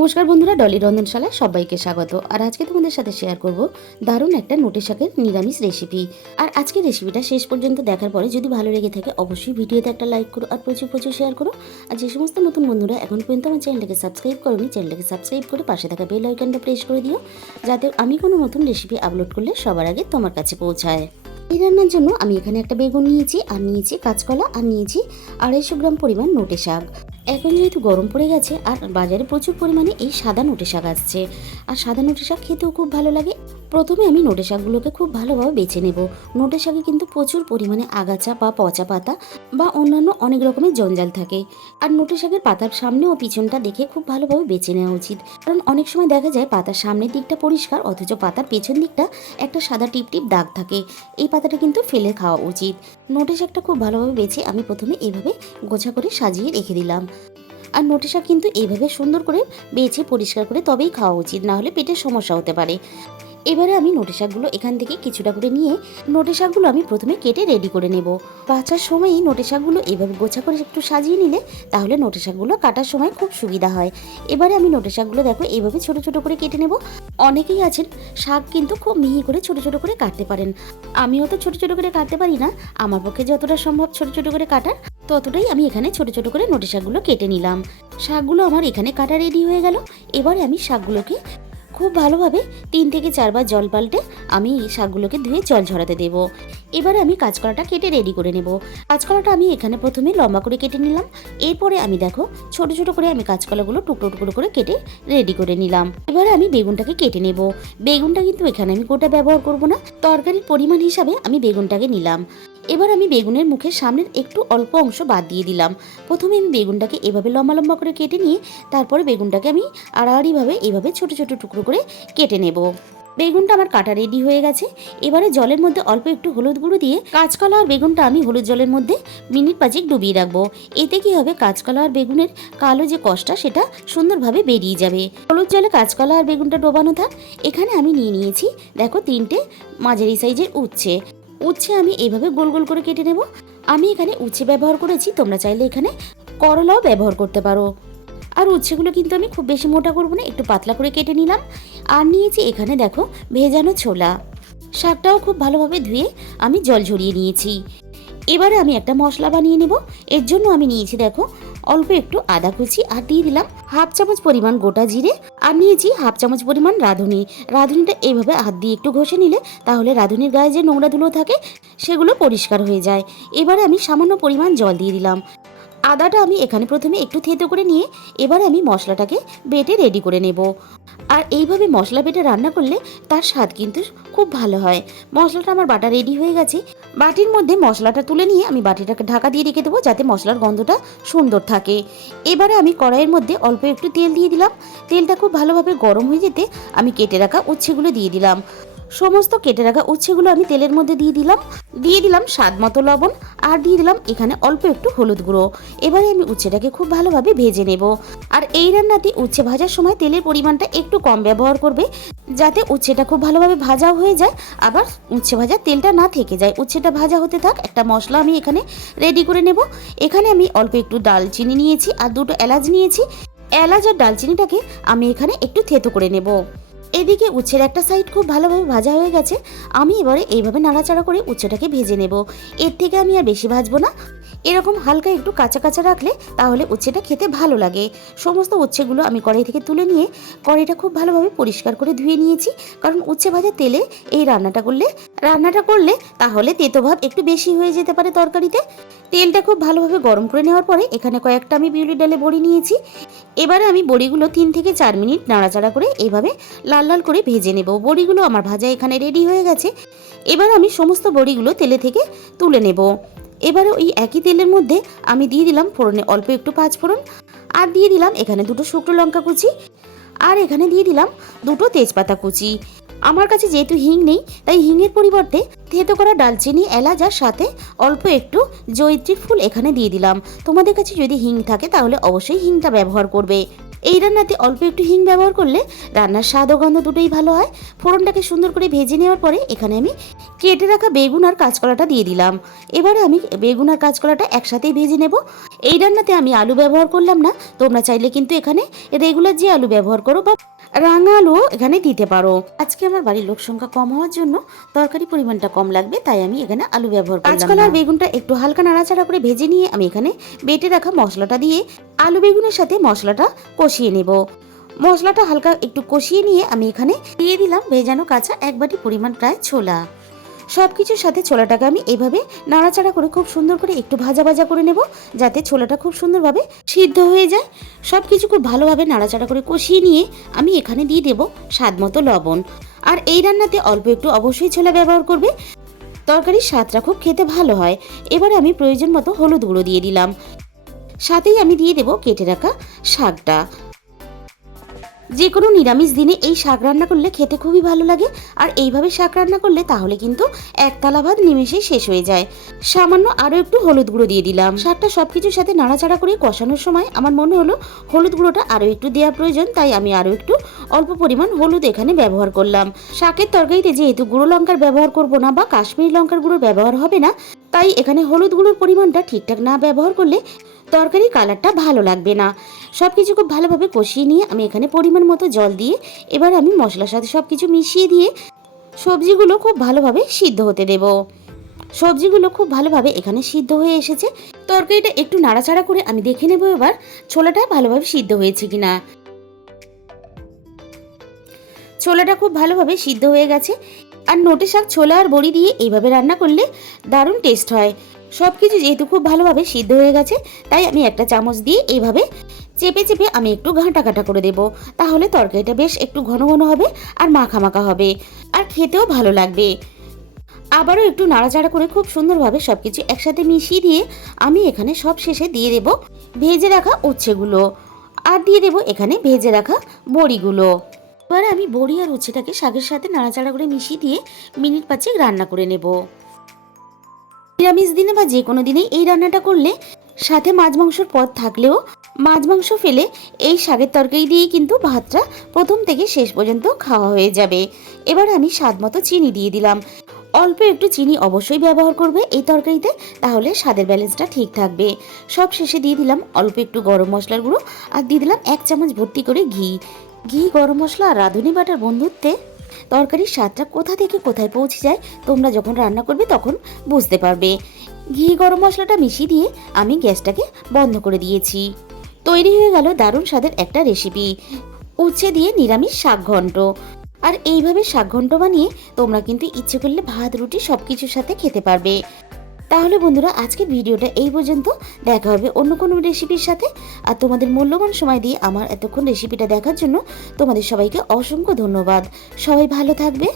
নমস্কার বন্ধুরা, ডলি রন্ধনশালায় সবাইকে স্বাগত। আর আজকে তোমাদের সাথে শেয়ার করব দারুণ একটা নোটে শাকের নিরামিষ রেসিপি। আর আজকের রেসিপিটা শেষ পর্যন্ত দেখার পরে যদি ভালো লেগে থাকে অবশ্যই ভিডিওতে একটা লাইক করো আর প্রচুর প্রচুর শেয়ার করো। আর যে সমস্ত নতুন বন্ধুরা এখন পর্যন্ত আমার চ্যানেলটাকে সাবস্ক্রাইব করোনি, চ্যানেলটাকে সাবস্ক্রাইব করে পাশে থাকা বেল আইকনটা প্রেস করে দিও, যাতে আমি কোনো নতুন রেসিপি আপলোড করলে সবার আগে তোমার কাছে পৌঁছায়। এই রান্নার জন্য আমি এখানে একটা বেগুন নিয়েছি, আর নিয়েছি কাঁচকলা, আর নিয়েছি 250 গ্রাম পরিমাণ নোটে শাক। এখন যেহেতু গরম পড়ে গেছে আর বাজারে প্রচুর পরিমাণে এই সাদা নোটে শাক আসছে, আর সাদা নোটে শাক খেতেও খুব ভালো লাগে। প্রথমে আমি নোটে শাকগুলোকে খুব ভালোভাবে বেছে নেব। নোটে শাকে কিন্তু প্রচুর পরিমাণে আগাছা বা পচা পাতা বা অন্যান্য অনেক রকমের জঞ্জাল থাকে, আর নোটে শাকের পাতার সামনে ও পিছনটা দেখে খুব ভালোভাবে বেছে নেওয়া উচিত। কারণ অনেক সময় দেখা যায় পাতার সামনের দিকটা পরিষ্কার অথচ পাতার পেছন দিকটা একটা সাদা টিপ টিপ দাগ থাকে। এই পাতাটা কিন্তু ফেলে খাওয়া উচিত। নোটে শাকটা খুব ভালোভাবে বেছে আমি প্রথমে এইভাবে গোছা করে সাজিয়ে রেখে দিলাম। আর নোটে শাক কিন্তু এইভাবে সুন্দর করে বেছে পরিষ্কার করে তবেই খাওয়া উচিত, না হলে পেটের সমস্যা হতে পারে। এবারে আমি নোটে শাকগুলো এখান থেকে কিছুটা করে নিয়ে নোটে শাকগুলো আমি প্রথমে কেটে রেডি করে নেব। বাছার সময়ই নোটে শাকগুলো এভাবে গোছা করে একটু সাজিয়ে নিলে তাহলে নোটে শাকগুলো কাটার সময় খুব সুবিধা হয়। এবারে আমি নোটে শাকগুলো দেখো এইভাবে ছোট ছোট করে কেটে নেব। অনেকেই আছেন শাক কিন্তু খুব মিহি করে ছোট ছোট করে কাটতে পারেন, আমিও তো ছোট ছোট করে কাটতে পারি না। আমার পক্ষে যতটা সম্ভব ছোট ছোট করে কাটার ততটাই আমি এখানে ছোট ছোট করে নোটে শাকগুলো কেটে নিলাম। শাকগুলো আমার এখানে কাটা রেডি হয়ে গেল। এবারে আমি শাকগুলোকে খুব ভালোভাবে 3 থেকে 4 বার জল পাল্টে আমি শাকগুলোকে ধুয়ে জল ঝরাতে দেব। এবারে আমি কাঁচকলাটা কেটে রেডি করে নেব। কাঁচকলাটা আমি এখানে প্রথমে লম্বা করে কেটে নিলাম। এরপরে আমি দেখো ছোট ছোট করে আমি কাঁচকলাগুলো টুকরো টুকরো করে কেটে রেডি করে নিলাম। এবারে আমি বেগুনটাকে কেটে নেব। বেগুনটা কিন্তু এখানে আমি গোটা ব্যবহার করব না, তরকারির পরিমাণ হিসাবে আমি বেগুনটাকে নিলাম। এবার আমি বেগুনের মুখের সামনের একটু অল্প অংশ বাদ দিয়ে দিলাম। প্রথমে আমি বেগুনটাকে এভাবে লম্বা লম্বা করে কেটে নিয়ে তারপরে বেগুনটাকে আমি আড়াআড়িভাবে এভাবে ছোট ছোট টুকরো করে কেটে নেব। বেগুনটা আমার কাটা রেডি হয়ে গেছে। এবারে জলের মধ্যে অল্প একটু হলুদ গুঁড়ো দিয়ে কাঁচকলা আর বেগুনটা আমি হলুদ জলের মধ্যে মিনিট 5 ডুবিয়ে রাখবো। এতে কি হবে, কাঁচকলা আর বেগুনের কালো যে কষটা সেটা সুন্দরভাবে বেরিয়ে যাবে। হলুদ জলে কাঁচকলা আর বেগুনটা ডোবানো থাক। এখানে আমি নিয়ে নিয়েছি দেখো 3টে মাঝারি সাইজের উচ্ছে। উচ্ছে আমি এইভাবে গোল গোল করে কেটে নেব। আমি এখানে উচ্ছে ব্যবহার করেছি, তোমরা চাইলে এখানে করলাও ব্যবহার করতে পারো। আর উচ্ছেগুলো কিন্তু আমি খুব বেশি মোটা করবো না, একটু পাতলা করে কেটে নিলাম। আর নিয়েছি এখানে দেখো ভেজানো ছোলা। শাকটাও খুব ভালোভাবে ধুয়ে আমি জল ঝরিয়ে নিয়েছি। এবারে আমি একটা মশলা বানিয়ে নেব। এর জন্য আমি নিয়েছি দেখো অল্প একটু আদা কুচি, আর দিয়ে দিলাম হাফ চামচ পরিমাণ গোটা জিরে, আর নিয়েছি হাফ চামচ পরিমাণ রাঁধুনি। রাঁধুনিটা এইভাবে হাত দিয়ে একটু ঘষে নিলে তাহলে রাঁধুনির গায়ে যে নোংরা ধুলো থাকে সেগুলো পরিষ্কার হয়ে যায়। এবারে আমি সামান্য পরিমাণ জল দিয়ে দিলাম। আদাটা আমি এখানে প্রথমে একটু থেতো করে নিয়ে এবারে আমি মশলাটাকে বেটে রেডি করে নেব। আর এইভাবে মশলা বেটে রান্না করলে তার স্বাদ কিন্তু খুব ভালো হয়। মশলাটা আমার বাটা রেডি হয়ে গেছে। বাটির মধ্যে মশলাটা তুলে নিয়ে আমি বাটিটাকে ঢাকা দিয়ে রেখে দেবো যাতে মশলার গন্ধটা সুন্দর থাকে। এবারে আমি কড়াইয়ের মধ্যে অল্প একটু তেল দিয়ে দিলাম। তেলটা খুব ভালোভাবে গরম হয়ে যেতে আমি কেটে রাখা উচ্ছেগুলো দিয়ে দিলাম। সমস্ত কেটে রাখা উচ্ছেগুলো আমি তেলের মধ্যে দিয়ে দিলাম স্বাদ মতো লবণ, আর দিয়ে দিলাম এখানে অল্প একটু হলুদ গুঁড়ো। এবারে আমি উচ্ছেটাকে খুব ভালোভাবে ভেজে নেব। আর এই রান্নাতে উচ্ছে ভাজার সময় তেলের পরিমাণটা একটু কম ব্যবহার করবে, যাতে উচ্ছেটা খুব ভালোভাবে ভাজাও হয়ে যায়, আবার উচ্ছে ভাজার তেলটা না থেকে যায়। উচ্ছেটা ভাজা হতে থাক। একটা মশলা আমি এখানে রেডি করে নেব। এখানে আমি অল্প একটু দালচিনি নিয়েছি আর 2টো এলাচ নিয়েছি। এলাচ আর দালচিনিটাকে আমি এখানে একটু থেতো করে নেব। এদিকে উচ্ছের একটা সাইড খুব ভালোভাবে ভাজা হয়ে গেছে। আমি এবারে এইভাবে নাড়াচাড়া করে উচ্ছেটাকে ভেজে নেব। এর থেকে আমি আর বেশি ভাজবো না। এরকম হালকা একটু কাঁচা কাঁচা রাখলে তাহলে উচ্ছেটা খেতে ভালো লাগে। সমস্ত উচ্ছেগুলো আমি কড়াই থেকে তুলে নিয়ে কড়াইটা খুব ভালোভাবে পরিষ্কার করে ধুয়ে নিয়েছি। কারণ উচ্ছে ভাজা তেলে এই রান্নাটা করলে তাহলে তেতো ভাব একটু বেশি হয়ে যেতে পারে তরকারিতে। তেলটা খুব ভালোভাবে গরম করে নেওয়ার পরে এখানে কয়েকটা আমি বিউলির ডালে বড়ি নিয়েছি। এবারে আমি বড়িগুলো 3 থেকে 4 মিনিট নাড়াচাড়া করে এইভাবে লাল লাল করে ভেজে নেব। বড়িগুলো আমার ভাজা এখানে রেডি হয়ে গেছে। এবার আমি সমস্ত বড়িগুলো তেলে থেকে তুলে নেব। এবারে ওই একই তেলের মধ্যে আমি দিয়ে দিলাম ফোড়নে অল্প একটু 5 ফোড়ন, আর দিয়ে দিলাম এখানে 2টো শুকনো লঙ্কা কুচি, আর এখানে দিয়ে দিলাম 2টো তেজপাতা কুচি। আমার কাছে যেহেতু হিং নেই তাই হিংয়ের পরিবর্তে থেতো করা ডালচিনি, এলাচ আর সাথে অল্প একটু জয়িত্রীর ফুল এখানে দিয়ে দিলাম। তোমাদের কাছে যদি হিং থাকে তাহলে অবশ্যই হিংটা ব্যবহার করবে। এই রান্নাতে অল্প একটু হিং ব্যবহার করলে রান্নার স্বাদ ও গন্ধ দুটোই ভালো হয়। ফোড়নটাকে সুন্দর করে ভেজে নেওয়ার পরে এখানে আমি কেটে রাখা বেগুন আর কাঁচকলাটা দিয়ে দিলাম। এবারে আমি বেগুন আর কাঁচকলাটা একসাথেই ভেজে নেব। এই রান্নাতে আমি আলু ব্যবহার করলাম না, তোমরা চাইলে কিন্তু এখানে রেগুলার যে আলু ব্যবহার করো বা রাঙা আলুও এখানে দিতে পারো। আজকে আমার বাড়ির লোক সংখ্যা কম হওয়ার জন্য তরকারি পরিমাণটা কম লাগবে, তাই আমি এখানে আলু ব্যবহার করলাম। কাঁচকলা আর বেগুনটা একটু হালকা নাড়াচাড়া করে ভেজে নিয়ে আমি এখানে বেটে রাখা মশলাটা দিয়ে আলু বেগুনের সাথে মশলাটা কষিয়ে নেব। মশলাটা হালকা একটু কষিয়ে নিয়ে আমি এখানে দিয়ে দিলাম ভেজানো কাঁচা 1 বাটি পরিমাণ প্রায় ছোলা। সব কিছুর সাথে ছোলাটাকে আমি এইভাবে নাড়াচাড়া করে খুব সুন্দর করে একটু ভাজা ভাজা করে নেব, যাতে ছোলাটা খুব সুন্দরভাবে সিদ্ধ হয়ে যায়। সব কিছু খুব ভালোভাবে নাড়াচাড়া করে কষিয়ে নিয়ে আমি এখানে দিয়ে দেব স্বাদ মতো লবণ। আর এই রান্নাতে অল্প একটু অবশ্যই ছোলা ব্যবহার করবে, তরকারির স্বাদটা খুব খেতে ভালো হয়। এবার আমি প্রয়োজন মতো হলুদ গুঁড়ো দিয়ে দিলাম, সাথেই আমি দিয়ে দেব কেটে রাখা শাকটা। যে কোনো নিরামিষ দিনে এই শাক রান্না করলে খেতে খুবই ভালো লাগে। আর এইভাবে শাক রান্না করলে তাহলে কিন্তু এক থালা ভাত নিমেষেই শেষ হয়ে যায়। সামান্য আরও একটু হলুদ গুঁড়ো দিয়ে দিলাম। শাকটা সব কিছুর সাথে নাড়াচাড়া করে কষানোর সময় আমার মনে হলো হলুদ গুঁড়োটা আরও একটু দেওয়া প্রয়োজন, তাই আমি আরও একটু অল্প পরিমাণ হলুদ এখানে ব্যবহার করলাম। শাকের তরকারিতে যেহেতু গুঁড়ো লঙ্কার ব্যবহার করব না বা কাশ্মীরি লঙ্কার গুঁড়ো ব্যবহার হবে না, তাই এখানে হলুদ গুঁড়োর পরিমাণটা ঠিকঠাক না ব্যবহার করলে তরকারির কালারটা ভালো লাগবে না। সব কিছু খুব ভালোভাবে কষিয়ে নিয়ে আমি এখানে পরিমাণ মতো জল দিয়ে এবার আমি মশলার সাথে সব কিছু মিশিয়ে দিয়ে সবজিগুলো খুব ভালোভাবে সিদ্ধ হতে দেব। সবজিগুলো খুব ভালোভাবে এখানে সিদ্ধ হয়ে এসেছে। তরকারিটা একটু নাড়াচাড়া করে আমি দেখে নেব এবার ছোলাটা ভালোভাবে সিদ্ধ হয়েছে কিনা। ছোলাটা খুব ভালোভাবে সিদ্ধ হয়ে গেছে। আর নোটে শাক, ছোলা আর বড়ি দিয়ে এইভাবে রান্না করলে দারুণ টেস্ট হয়। সব কিছু যেহেতু খুব ভালোভাবে সিদ্ধ হয়ে গেছে, তাই আমি একটা চামচ দিয়ে এইভাবে চেপে চেপে আমি একটু ঘাঁটা ঘাঁটা করে দেব। তাহলে তরকারিটা বেশ একটু ঘন ঘন হবে আর মাখা মাখা হবে, আর খেতেও ভালো লাগবে। আবারও একটু নাড়াচাড়া করে খুব সুন্দরভাবে সব কিছু একসাথে মিশিয়ে দিয়ে আমি এখানে সব শেষে দিয়ে দেব ভেজে রাখা উচ্ছেগুলো, আর দিয়ে দেব এখানে ভেজে রাখা বড়িগুলো। এবার আমি বড়ি আর উচ্ছেটাকে শাকের সাথে নাড়াচাড়া করে মিশিয়ে দিয়ে মিনিট 5 রান্না করে নেব। নিরামিষ দিনে বা যে কোনো দিনেই এই রান্নাটা করলে সাথে মাছ মাংসর পদ থাকলেও মাছ মাংস ফেলে এই শাকের তরকারি দিয়েই কিন্তু ভাতটা প্রথম থেকে শেষ পর্যন্ত খাওয়া হয়ে যাবে। এবার আমি স্বাদ মতো চিনি দিয়ে দিলাম। অল্প একটু চিনি অবশ্যই ব্যবহার করবে এই তরকারিতে, তাহলে স্বাদের ব্যালেন্সটা ঠিক থাকবে। সব শেষে দিয়ে দিলাম অল্প একটু গরম মশলার গুঁড়ো, আর দিয়ে দিলাম 1 চামচ ভর্তি করে ঘি। গরম মশলা আর রাঁধুনি বাটার বন্ধুত্বে তরকারির স্বাদটা কোথা থেকে কোথায় পৌঁছে যায় তোমরা যখন রান্না করবে তখন বুঝতে পারবে। গরম মশলাটা মিশিয়ে দিয়ে আমি গ্যাসটাকে বন্ধ করে দিয়েছি। তৈরি হয়ে গেল দারুণ স্বাদের একটা রেসিপি, উচ্ছে দিয়ে নিরামিষ শাক ঘন্ট। আর এইভাবে শাক ঘন্ট বানিয়ে তোমরা কিন্তু ইচ্ছে করলে ভাত রুটি সব কিছুর সাথে খেতে পারবে। তাহলে বন্ধুরা, আজকের ভিডিওটা এই পর্যন্ত। দেখা হবে অন্য কোনো রেসিপির সাথে। আর তোমাদের মূল্যবান সময় দিয়ে আমার এতক্ষণ রেসিপিটা দেখার জন্য তোমাদের সবাইকে অসংখ্য ধন্যবাদ। সবাই ভালো থাকবে।